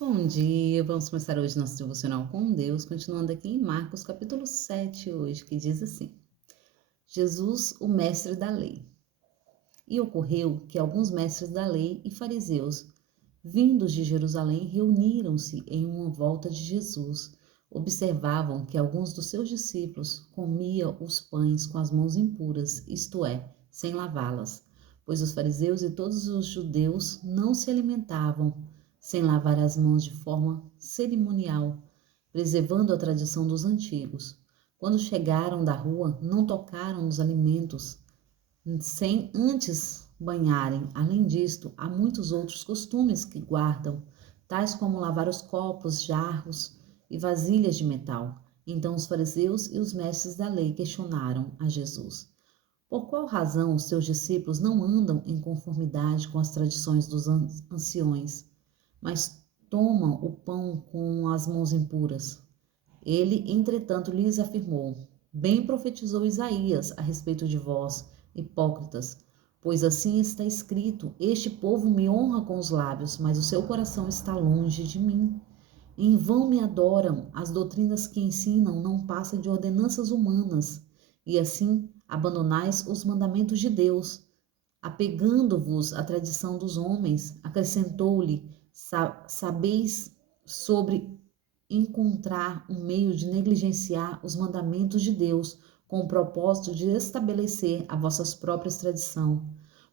Bom dia, vamos começar hoje nosso devocional com Deus, continuando aqui em Marcos capítulo 7 hoje, que diz assim: Jesus, o mestre da lei. E ocorreu que alguns mestres da lei e fariseus, vindos de Jerusalém, reuniram-se em uma volta de Jesus. Observavam que alguns dos seus discípulos comiam os pães com as mãos impuras, isto é, sem lavá-las, pois os fariseus e todos os judeus não se alimentavam sem lavar as mãos de forma cerimonial, preservando a tradição dos antigos. Quando chegaram da rua, não tocaram nos alimentos sem antes banharem. Além disto, há muitos outros costumes que guardam, tais como lavar os copos, jarros e vasilhas de metal. Então os fariseus e os mestres da lei questionaram a Jesus: por qual razão os seus discípulos não andam em conformidade com as tradições dos anciões, mas tomam o pão com as mãos impuras? Ele, entretanto, lhes afirmou: bem profetizou Isaías a respeito de vós, hipócritas, pois assim está escrito: este povo me honra com os lábios, mas o seu coração está longe de mim. Em vão me adoram, as doutrinas que ensinam não passam de ordenanças humanas, e assim abandonais os mandamentos de Deus, apegando-vos à tradição dos homens. Acrescentou-lhe: sabeis sobre encontrar um meio de negligenciar os mandamentos de Deus, com o propósito de estabelecer a vossas próprias tradição.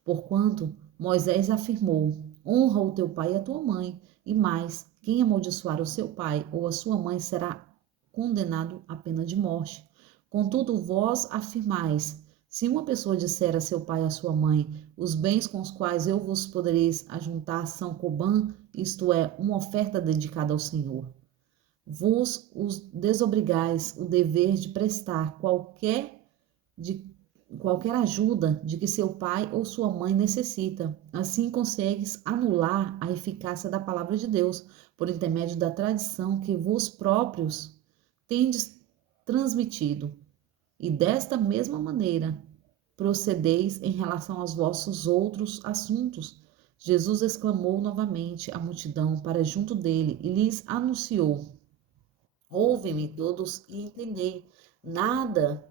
Porquanto Moisés afirmou: honra o teu pai e a tua mãe, e mais, quem amaldiçoar o seu pai ou a sua mãe será condenado à pena de morte. Contudo, vós afirmais: se uma pessoa disser a seu pai e a sua mãe: os bens com os quais eu vos podereis ajuntar são Cobã, isto é, uma oferta dedicada ao Senhor, vos os desobrigais o dever de prestar de qualquer ajuda de que seu pai ou sua mãe necessita. Assim consegues anular a eficácia da palavra de Deus por intermédio da tradição que vos próprios tendes transmitido. E desta mesma maneira procedeis em relação aos vossos outros assuntos. Jesus exclamou novamente à multidão para junto dele e lhes anunciou: ouvem-me todos e entendei. Nada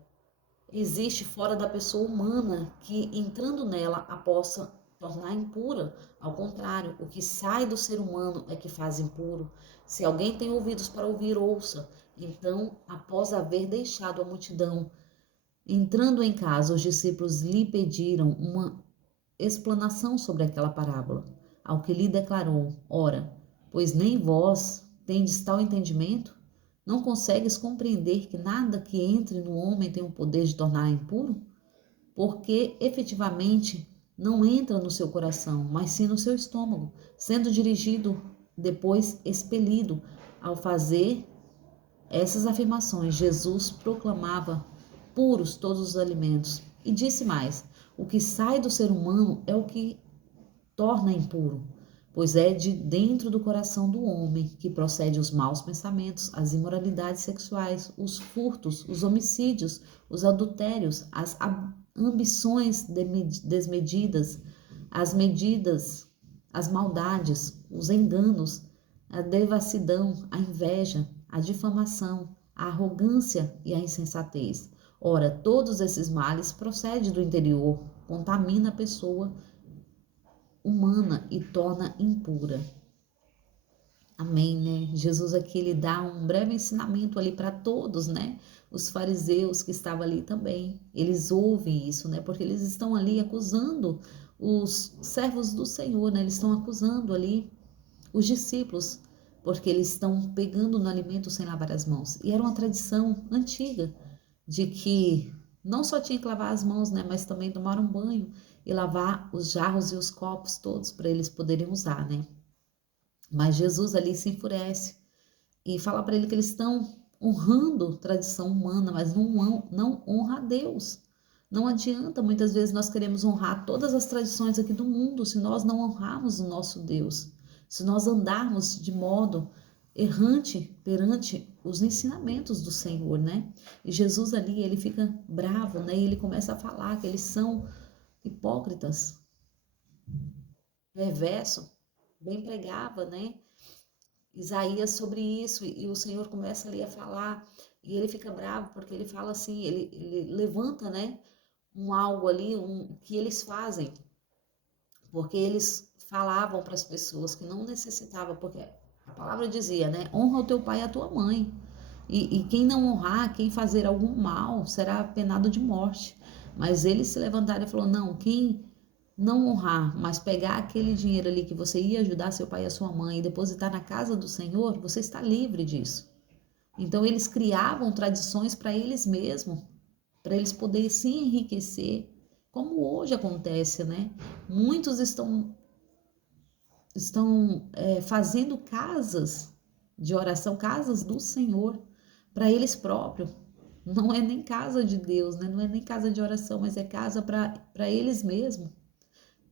existe fora da pessoa humana que, entrando nela, a possa tornar impura. Ao contrário, o que sai do ser humano é que faz impuro. Se alguém tem ouvidos para ouvir, ouça. Então, após haver deixado a multidão, entrando em casa, os discípulos lhe pediram uma explanação sobre aquela parábola. Ao que lhe declarou: ora, pois nem vós tendes tal entendimento? Não consegues compreender que nada que entre no homem tem o poder de tornar impuro? Porque efetivamente não entra no seu coração, mas sim no seu estômago, sendo dirigido, depois expelido. Ao fazer essas afirmações, Jesus proclamava puros todos os alimentos e disse mais: o que sai do ser humano é o que torna impuro, pois é de dentro do coração do homem que procede os maus pensamentos, as imoralidades sexuais, os furtos, os homicídios, os adultérios, as ambições desmedidas, as medidas, as maldades, os enganos, a devassidão, a inveja, a difamação, a arrogância e a insensatez. Ora, todos esses males procedem do interior, contamina a pessoa humana e torna impura. Amém, né? Jesus aqui ele dá um breve ensinamento ali para todos, né? Os fariseus que estavam ali também, eles ouvem isso, né? Porque eles estão ali acusando os servos do Senhor, né? Eles estão acusando ali os discípulos, porque eles estão pegando no alimento sem lavar as mãos. E era uma tradição antiga de que não só tinha que lavar as mãos, né? Mas também tomar um banho e lavar os jarros e os copos todos para eles poderem usar, né? Mas Jesus ali se enfurece e fala para ele que eles estão honrando tradição humana, mas não honra a Deus. Não adianta, muitas vezes nós queremos honrar todas as tradições aqui do mundo se nós não honrarmos o nosso Deus, se nós andarmos de modo errante perante os ensinamentos do Senhor, né? E Jesus ali, ele fica bravo, né? E ele começa a falar que eles são hipócritas, perverso, bem pregava, né? Isaías sobre isso, e o Senhor começa ali a falar, e ele fica bravo, porque ele fala assim, ele levanta, né, algo ali, que eles fazem, porque eles falavam para as pessoas que não necessitava, porque a palavra dizia, né, honra o teu pai e a tua mãe, e quem não honrar, quem fazer algum mal, será penado de morte. Mas eles se levantaram e falou, não, quem não honrar, mas pegar aquele dinheiro ali que você ia ajudar seu pai e a sua mãe e depositar na casa do Senhor, você está livre disso. Então eles criavam tradições para eles mesmos, para eles poderem se enriquecer, como hoje acontece, né? Muitos estão fazendo casas de oração, casas do Senhor, para eles próprios. Não é nem casa de Deus, né? Não é nem casa de oração, mas é casa para eles mesmos.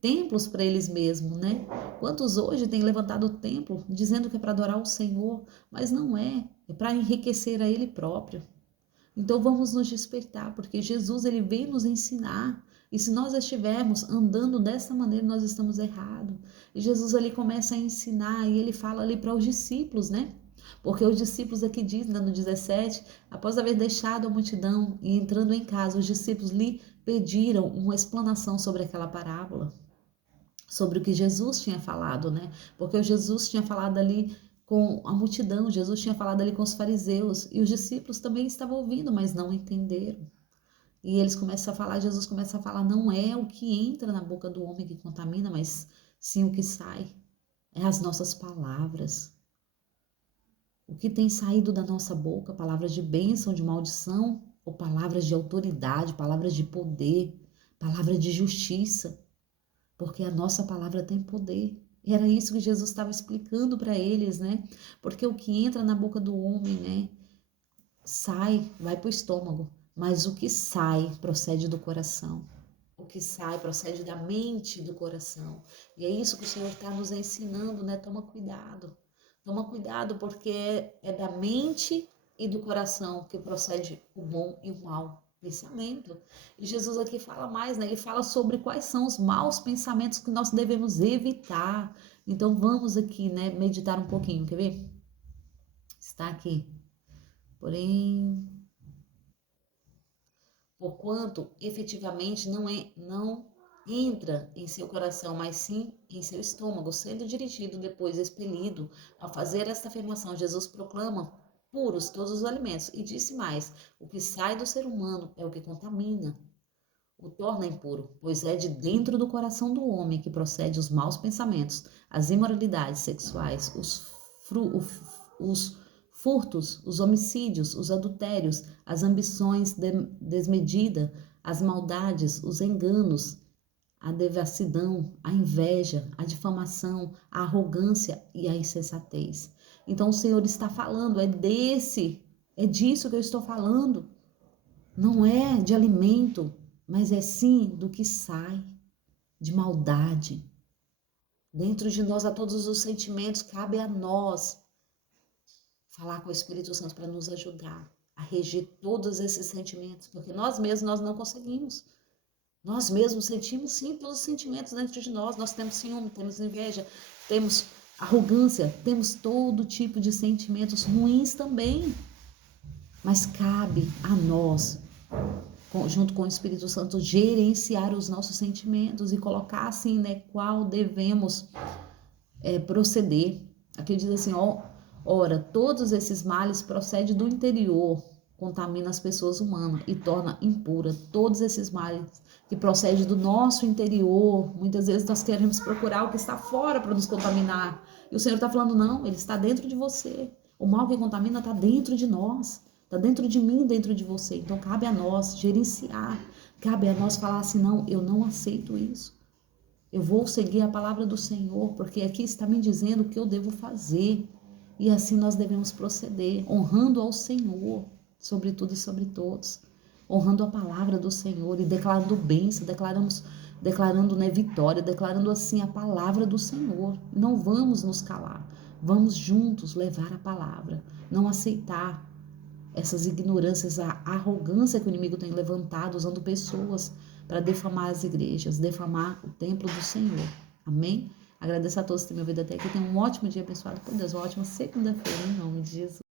Templos para eles mesmos, né? Quantos hoje têm levantado o templo dizendo que é para adorar o Senhor, mas não é, é para enriquecer a Ele próprio. Então vamos nos despertar, porque Jesus ele veio nos ensinar. E se nós estivermos andando dessa maneira, nós estamos errados. E Jesus ali começa a ensinar e ele fala ali para os discípulos, né? Porque os discípulos aqui diz, no 17, após haver deixado a multidão e entrando em casa, os discípulos lhe pediram uma explanação sobre aquela parábola, sobre o que Jesus tinha falado, né? Porque o Jesus tinha falado ali com a multidão, Jesus tinha falado ali com os fariseus, e os discípulos também estavam ouvindo, mas não entenderam. E eles começam a falar, Jesus começa a falar, não é o que entra na boca do homem que contamina, mas sim o que sai. É as nossas palavras. O que tem saído da nossa boca, palavras de bênção, de maldição, ou palavras de autoridade, palavras de poder, palavras de justiça, porque a nossa palavra tem poder. E era isso que Jesus estava explicando para eles, né? Porque o que entra na boca do homem, né, sai, vai para o estômago, mas o que sai procede do coração. O que sai procede da mente e do coração. E é isso que o Senhor está nos ensinando, né? Toma cuidado. Toma cuidado, porque é da mente e do coração que procede o bom e o mal pensamento. E Jesus aqui fala mais, né? Ele fala sobre quais são os maus pensamentos que nós devemos evitar. Então vamos aqui, né, meditar um pouquinho, quer ver? Está aqui. Porém, porquanto efetivamente não entra em seu coração, mas sim em seu estômago, sendo dirigido depois expelido. Ao fazer esta afirmação, Jesus proclama puros todos os alimentos e disse mais: o que sai do ser humano é o que contamina, o torna impuro, pois é de dentro do coração do homem que procede os maus pensamentos, as imoralidades sexuais, os furtos, os homicídios, os adultérios, as ambições desmedidas, as maldades, os enganos, a devassidão, a inveja, a difamação, a arrogância e a insensatez. Então o Senhor está falando, é disso que eu estou falando. Não é de alimento, mas é sim do que sai, de maldade. Dentro de nós há todos os sentimentos, cabe a nós falar com o Espírito Santo para nos ajudar a reger todos esses sentimentos, porque nós mesmos nós não conseguimos. Nós mesmos sentimos sim todos os sentimentos dentro de nós. Nós temos ciúme, temos inveja, temos arrogância, temos todo tipo de sentimentos ruins também. Mas cabe a nós, junto com o Espírito Santo, gerenciar os nossos sentimentos e colocar assim, né, qual devemos proceder. Aqui diz assim, ó, ora, todos esses males procedem do interior, contamina as pessoas humanas e torna impura. Todos esses males que procedem do nosso interior, muitas vezes nós queremos procurar o que está fora para nos contaminar. E o Senhor está falando, não, ele está dentro de você. O mal que contamina está dentro de nós. Está dentro de mim, dentro de você. Então, cabe a nós gerenciar. Cabe a nós falar assim, não, eu não aceito isso. Eu vou seguir a palavra do Senhor, porque aqui está me dizendo o que eu devo fazer. E assim nós devemos proceder, honrando ao Senhor, sobre tudo e sobre todos. Honrando a palavra do Senhor e declarando bênção, declarando, né, vitória, declarando assim a palavra do Senhor. Não vamos nos calar. Vamos juntos levar a palavra. Não aceitar essas ignorâncias, a arrogância que o inimigo tem levantado, usando pessoas para defamar as igrejas, defamar o templo do Senhor. Amém? Agradeço a todos que têm me ouvido até aqui. Tenham um ótimo dia abençoado por Deus, uma ótima segunda-feira, em nome de Jesus.